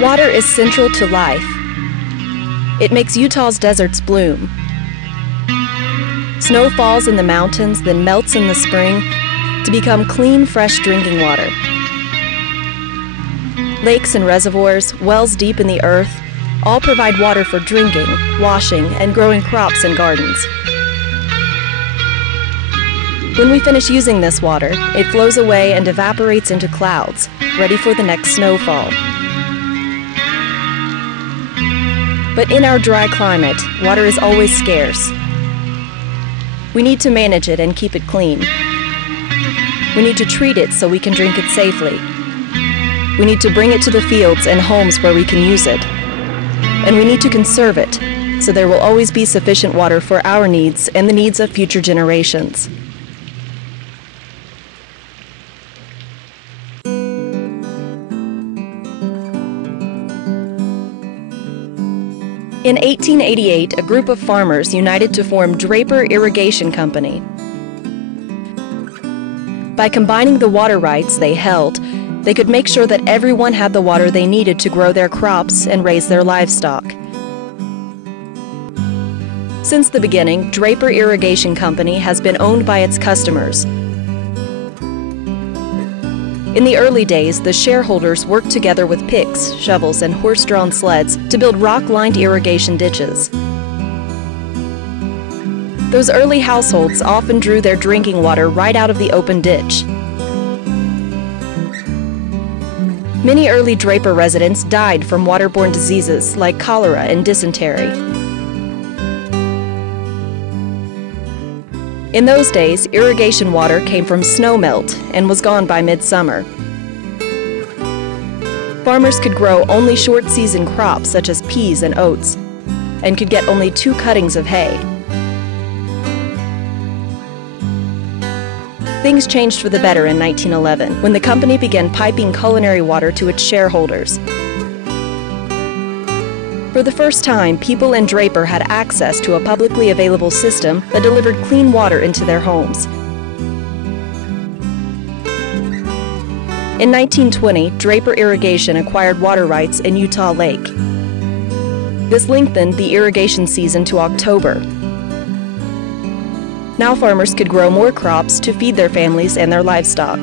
Water is central to life. It makes Utah's deserts bloom. Snow falls in the mountains, then melts in the spring to become clean, fresh drinking water. Lakes and reservoirs, wells deep in the earth, all provide water for drinking, washing, and growing crops and gardens. When we finish using this water, it flows away and evaporates into clouds, ready for the next snowfall. But in our dry climate, water is always scarce. We need to manage it and keep it clean. We need to treat it so we can drink it safely. We need to bring it to the fields and homes where we can use it. And we need to conserve it, so there will always be sufficient water for our needs and the needs of future generations. In 1888, a group of farmers united to form Draper Irrigation Company. By combining the water rights they held, they could make sure that everyone had the water they needed to grow their crops and raise their livestock. Since the beginning, Draper Irrigation Company has been owned by its customers. In the early days, the shareholders worked together with picks, shovels, and horse-drawn sleds to build rock-lined irrigation ditches. Those early households often drew their drinking water right out of the open ditch. Many early Draper residents died from waterborne diseases like cholera and dysentery. In those days, irrigation water came from snowmelt and was gone by midsummer. Farmers could grow only short-season crops such as peas and oats, and could get only 2 cuttings of hay. Things changed for the better in 1911, when the company began piping culinary water to its shareholders. For the first time, people in Draper had access to a publicly available system that delivered clean water into their homes. In 1920, Draper Irrigation acquired water rights in Utah Lake. This lengthened the irrigation season to October. Now farmers could grow more crops to feed their families and their livestock.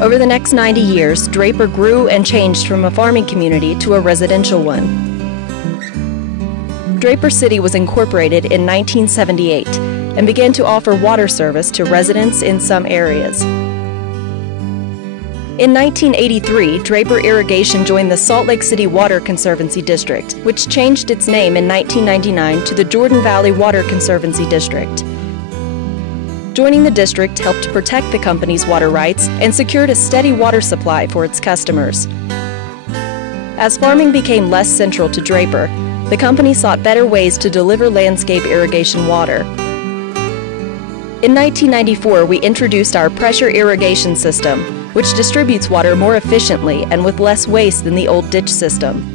Over the next 90 years, Draper grew and changed from a farming community to a residential one. Draper City was incorporated in 1978 and began to offer water service to residents in some areas. In 1983, Draper Irrigation joined the Salt Lake City Water Conservancy District, which changed its name in 1999 to the Jordan Valley Water Conservancy District. Joining the district helped protect the company's water rights and secured a steady water supply for its customers. As farming became less central to Draper, the company sought better ways to deliver landscape irrigation water. In 1994, we introduced our pressure irrigation system, which distributes water more efficiently and with less waste than the old ditch system.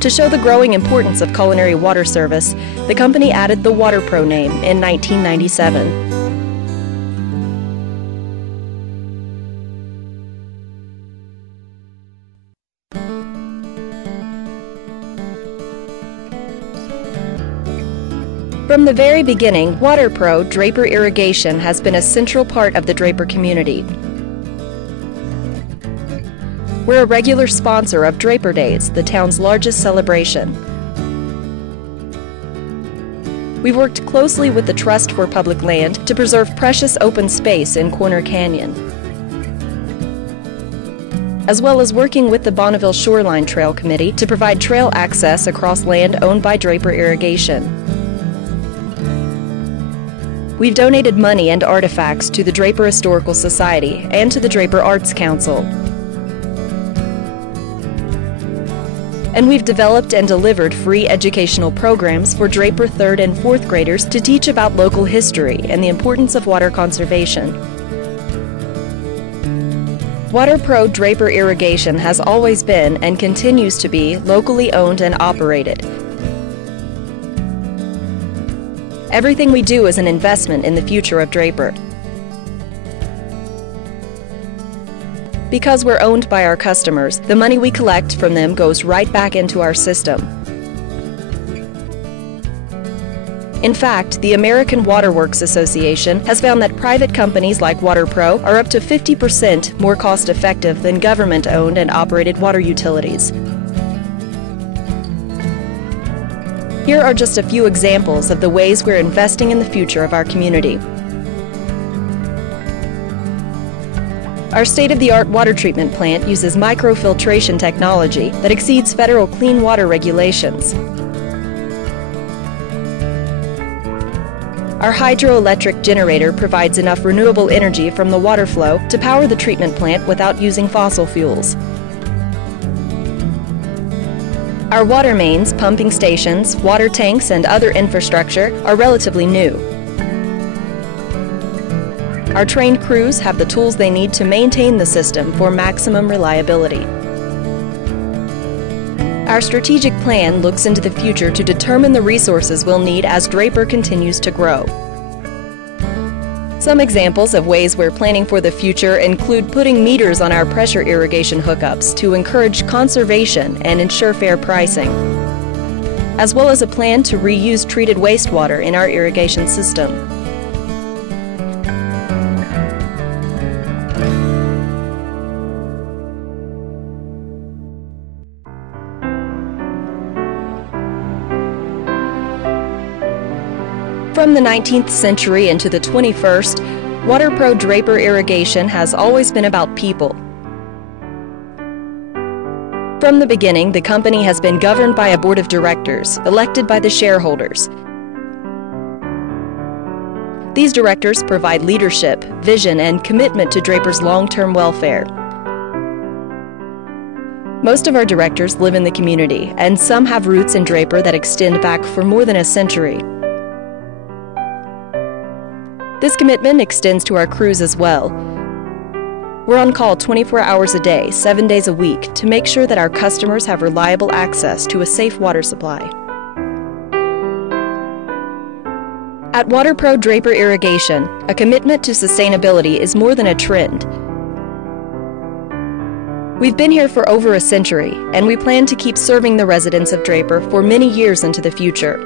To show the growing importance of culinary water service, the company added the WaterPro name in 1997. From the very beginning, WaterPro Draper Irrigation has been a central part of the Draper community. We're a regular sponsor of Draper Days, the town's largest celebration. We've worked closely with the Trust for Public Land to preserve precious open space in Corner Canyon, as well as working with the Bonneville Shoreline Trail Committee to provide trail access across land owned by Draper Irrigation. We've donated money and artifacts to the Draper Historical Society and to the Draper Arts Council. And we've developed and delivered free educational programs for Draper 3rd and 4th graders to teach about local history and the importance of water conservation. WaterPro Draper Irrigation has always been and continues to be locally owned and operated. Everything we do is an investment in the future of Draper. Because we're owned by our customers, the money we collect from them goes right back into our system. In fact, the American Water Works Association has found that private companies like WaterPro are up to 50% more cost-effective than government-owned and operated water utilities. Here are just a few examples of the ways we're investing in the future of our community. Our state-of-the-art water treatment plant uses microfiltration technology that exceeds federal clean water regulations. Our hydroelectric generator provides enough renewable energy from the water flow to power the treatment plant without using fossil fuels. Our water mains, pumping stations, water tanks, and other infrastructure are relatively new. Our trained crews have the tools they need to maintain the system for maximum reliability. Our strategic plan looks into the future to determine the resources we'll need as Draper continues to grow. Some examples of ways we're planning for the future include putting meters on our pressure irrigation hookups to encourage conservation and ensure fair pricing, as well as a plan to reuse treated wastewater in our irrigation system. From the 19th century into the 21st, WaterPro Draper Irrigation has always been about people. From the beginning, the company has been governed by a board of directors, elected by the shareholders. These directors provide leadership, vision, and commitment to Draper's long-term welfare. Most of our directors live in the community, and some have roots in Draper that extend back for more than a century. This commitment extends to our crews as well. We're on call 24 hours a day, 7 days a week, to make sure that our customers have reliable access to a safe water supply. At WaterPro Draper Irrigation, a commitment to sustainability is more than a trend. We've been here for over a century, and we plan to keep serving the residents of Draper for many years into the future.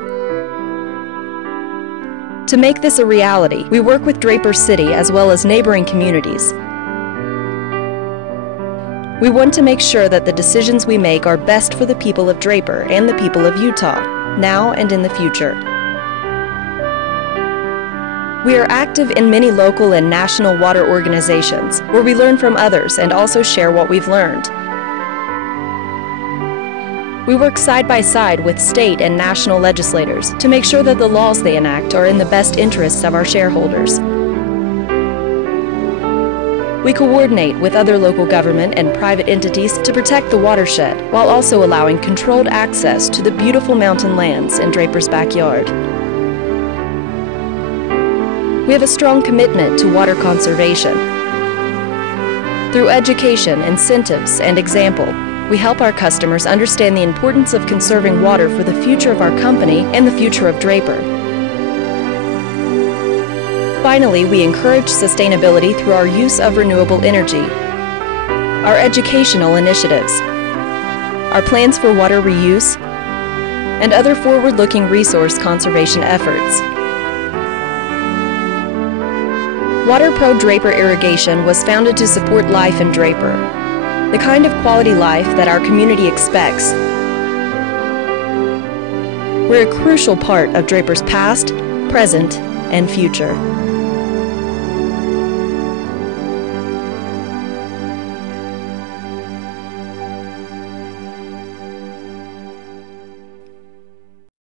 To make this a reality, we work with Draper City as well as neighboring communities. We want to make sure that the decisions we make are best for the people of Draper and the people of Utah, now and in the future. We are active in many local and national water organizations, where we learn from others and also share what we've learned. We work side by side with state and national legislators to make sure that the laws they enact are in the best interests of our shareholders. We coordinate with other local government and private entities to protect the watershed, while also allowing controlled access to the beautiful mountain lands in Draper's backyard. We have a strong commitment to water conservation. Through education, incentives, and example, we help our customers understand the importance of conserving water for the future of our company and the future of Draper. Finally, we encourage sustainability through our use of renewable energy, our educational initiatives, our plans for water reuse, and other forward-looking resource conservation efforts. WaterPro Draper Irrigation was founded to support life in Draper, the kind of quality life that our community expects. We're a crucial part of Draper's past, present, and future.